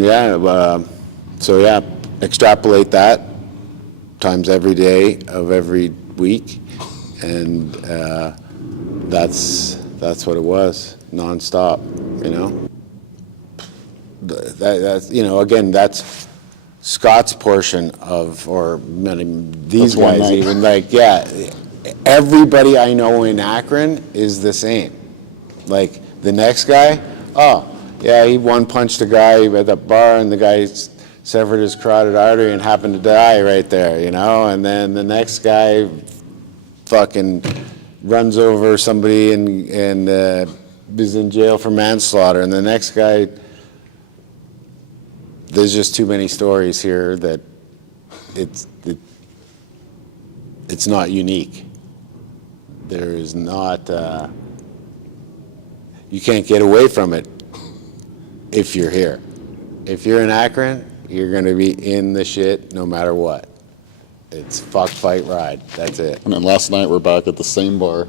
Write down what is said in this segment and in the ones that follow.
man, yeah. So yeah, extrapolate that times every day of every week, and that's what it was, nonstop. You know, that's again, that's Scott's portion of, or these guys even, like, yeah, everybody I know in Akron is the same. Like, the next guy, oh, yeah, he one-punched a guy at the bar, and the guy severed his carotid artery and happened to die right there, and then the next guy fucking runs over somebody and is in jail for manslaughter, and the next guy, there's just too many stories here that it's not unique. There is not, you can't get away from it if you're here. If you're in Akron, you're going to be in the shit no matter what. It's fuck, fight, ride. That's it. And then last night we're back at the same bar.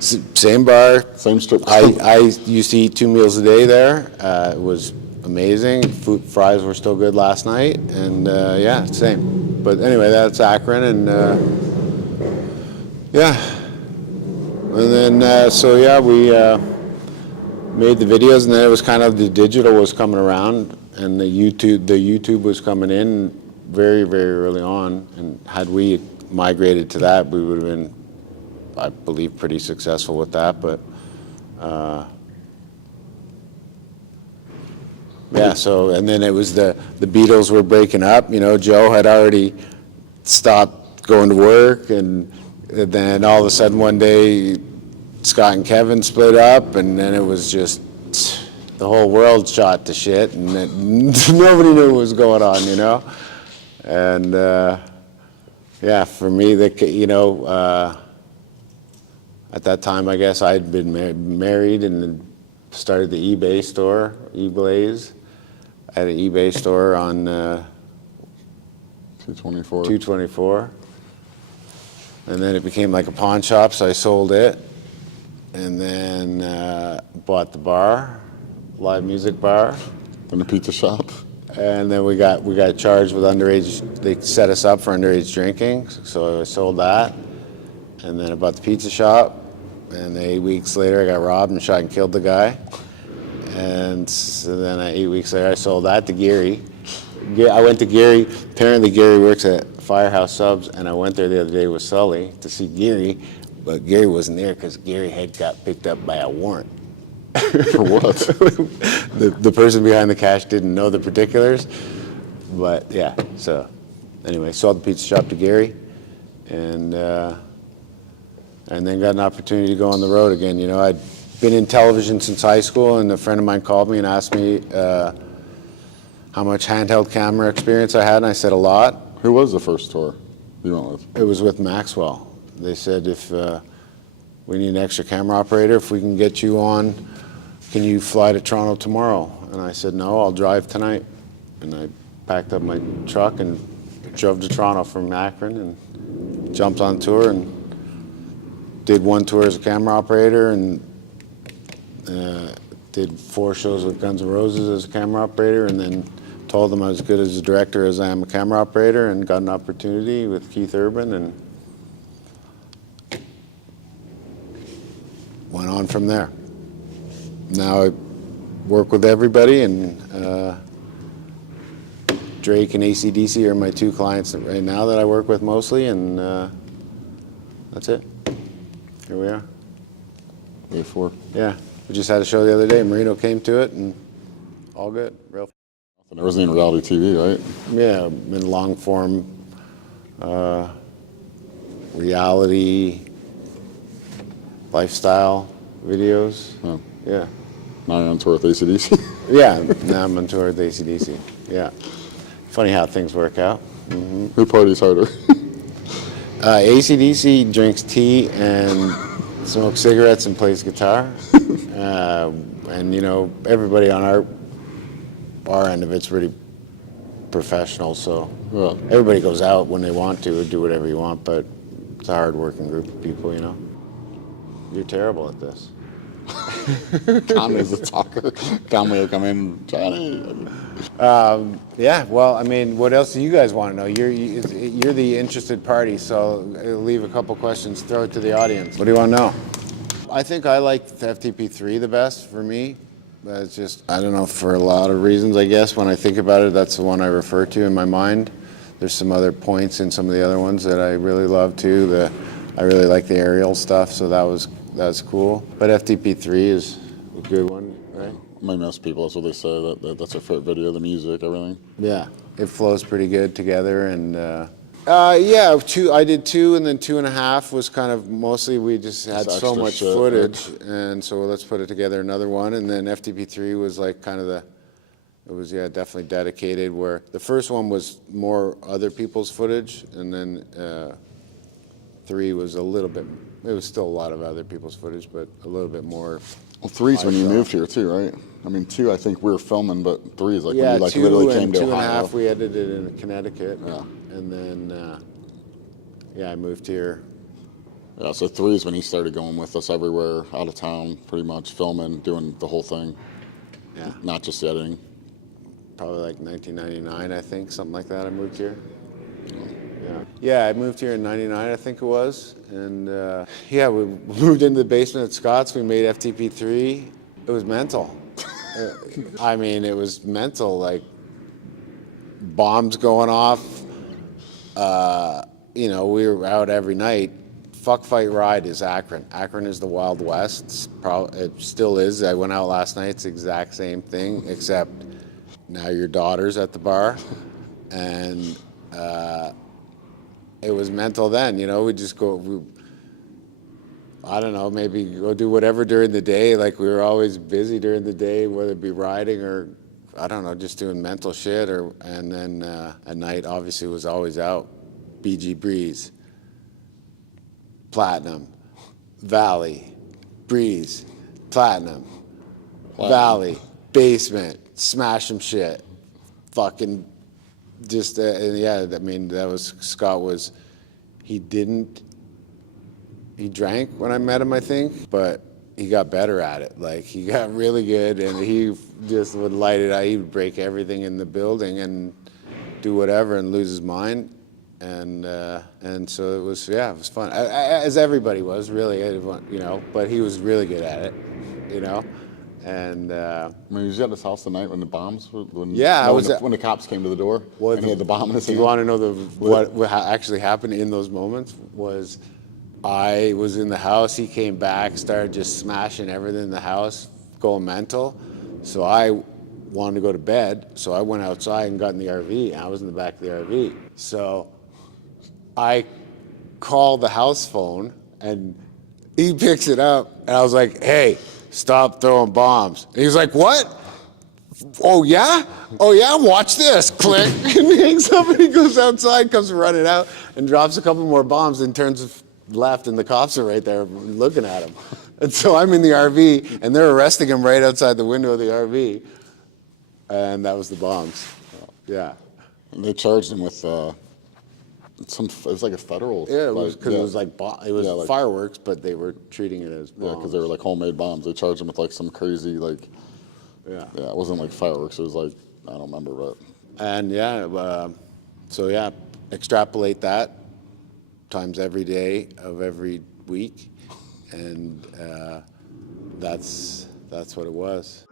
Same bar. Same strip. I used to eat 2 meals a day there. It was amazing. Fries were still good last night, and yeah, same. But anyway, that's Akron, and yeah. And then so yeah, we made the videos, and then it was kind of the digital was coming around, and the YouTube was coming in very, very early on. And had we migrated to that, we would have been, I believe, pretty successful with that. But yeah, so, and then it was the Beatles were breaking up. Joe had already stopped going to work, and then all of a sudden one day Scott and Kevin split up, and then it was just the whole world shot to shit, and nobody knew what was going on, And yeah, for me, at that time, I guess I'd been married and then started the eBay store, eBlaze. I had an eBay store on 224. And then it became like a pawn shop, so I sold it. And then bought the bar, live music bar. And the pizza shop. And then we got charged with underage. They set us up for underage drinking, so I sold that. And then I bought the pizza shop. And 8 weeks later, I got robbed and shot and killed the guy. And so then 8 weeks later, I sold that to Gary. I went to Gary. Apparently, Gary works at Firehouse Subs, and I went there the other day with Sully to see Gary, but Gary wasn't there because Gary had got picked up by a warrant. For what? The person behind the cash didn't know the particulars, but yeah. So anyway, sold the pizza shop to Gary, and then got an opportunity to go on the road again. I'd been in television since high school, and a friend of mine called me and asked me how much handheld camera experience I had, and I said a lot. Who was the first tour you went with? It was with Maxwell. They said, if we need an extra camera operator, if we can get you on, can you fly to Toronto tomorrow? And I said, no, I'll drive tonight. And I packed up my truck and drove to Toronto from Akron and jumped on tour and did 1 tour as a camera operator, and did 4 shows with Guns N' Roses as a camera operator, and then told them I was as good as a director as I am a camera operator, and got an opportunity with Keith Urban, and went on from there. Now I work with everybody, and Drake and AC/DC are my 2 clients right now that I work with mostly, and that's it. Here we are. Day 4. Yeah, we just had a show the other day. Marino came to it, and all good. Real. There wasn't even reality TV, right? Yeah, in long form, reality, lifestyle videos. Oh. Yeah. Now you're on tour with AC/DC. Yeah, now I'm on tour with AC/DC. Yeah. Funny how things work out. Mm-hmm. Who parties harder? AC/DC drinks tea and smokes cigarettes and plays guitar. And everybody on our end of it's pretty professional, so Yeah. everybody goes out when they want to, do whatever you want, but it's a hard-working group of people, You're terrible at this. Conway's the talker. Conway will come in, Johnny. Yeah, well, I mean, what else do you guys want to know? You're the interested party, so I'll leave a couple questions, throw it to the audience. What do you want to know? I think I like the FTP3 the best for me. But it's just, I don't know, for a lot of reasons, I guess. When I think about it, that's the one I refer to in my mind. There's some other points in some of the other ones that I really love too. I really like the aerial stuff, so that's cool. But FTP3 is a good one, right? Most people, that's what they say, that's their favorite video, the music, everything. Yeah, it flows pretty good together, and yeah, I did 2, and then 2.5 was kind of mostly we just had Just so extra much shit, footage, and so let's put it together another one, and then FTP3 was like kind of it was, yeah, definitely dedicated, where the first one was more other people's footage, and then 3 was a little bit, it was still a lot of other people's footage, but a little bit more. Well, 3's when you moved here too, right? I mean, 2, I think we were filming, but 3 is like Yeah, when you 2 literally and came to 2.5 Ohio. we edited in Connecticut, Yeah. and then, yeah, I moved here. Yeah, so 3 is when he started going with us everywhere, out of town, pretty much, filming, doing the whole thing. Yeah. Not just editing. Probably like 1999, I think, something like that. I moved here. Yeah, I moved here in '99, I think it was, and yeah, we moved into the basement at Scott's. We made FTP3. It was mental. I mean, it was mental. Like bombs going off. You know, we were out every night. Fuck Fight Ride is Akron. Akron is the Wild West. It still is. I went out last night. It's the exact same thing, except now your daughter's at the bar, and it was mental then. You know, we just go. I don't know, maybe go do whatever during the day. Like we were always busy during the day, whether it be riding or I don't know, just doing mental shit. And then at night, obviously, was always out. BG Breeze, Platinum, Valley, Breeze, Platinum, Valley, basement, smash some shit, fucking just yeah. I mean, that was Scott was. He drank when I met him, I think, but he got better at it. Like he got really good, and he just would light it out. He would break everything in the building and do whatever and lose his mind. And so it was, yeah, it was fun. As everybody was, really, you know. But he was really good at it, you know. And I mean, was you at his house the night when the bombs? When the cops came to the door. And he had the bomb in his hand. Do you want to know what actually happened in those moments? Was I was in the house. He came back, started just smashing everything in the house, going mental. So I wanted to go to bed. So I went outside and got in the RV. And I was in the back of the RV. So I called the house phone, and he picks it up, and I was like, "Hey, stop throwing bombs." And he's like, "What? Oh yeah? Oh yeah, watch this." Click. And he hangs up and he goes outside, comes running out and drops a couple more bombs and turns left, and the cops are right there looking at him. And so I'm in the RV and they're arresting him right outside the window of the RV. And that was the bombs. Yeah. And they charged him with it was like a federal. Yeah, it was because it was like fireworks, but they were treating it as bombs. Yeah, because they were like homemade bombs. They charged him with like some crazy Yeah, it wasn't like fireworks. It was like, I don't remember, but. And yeah, so yeah, extrapolate that times every day of every week, and that's what it was.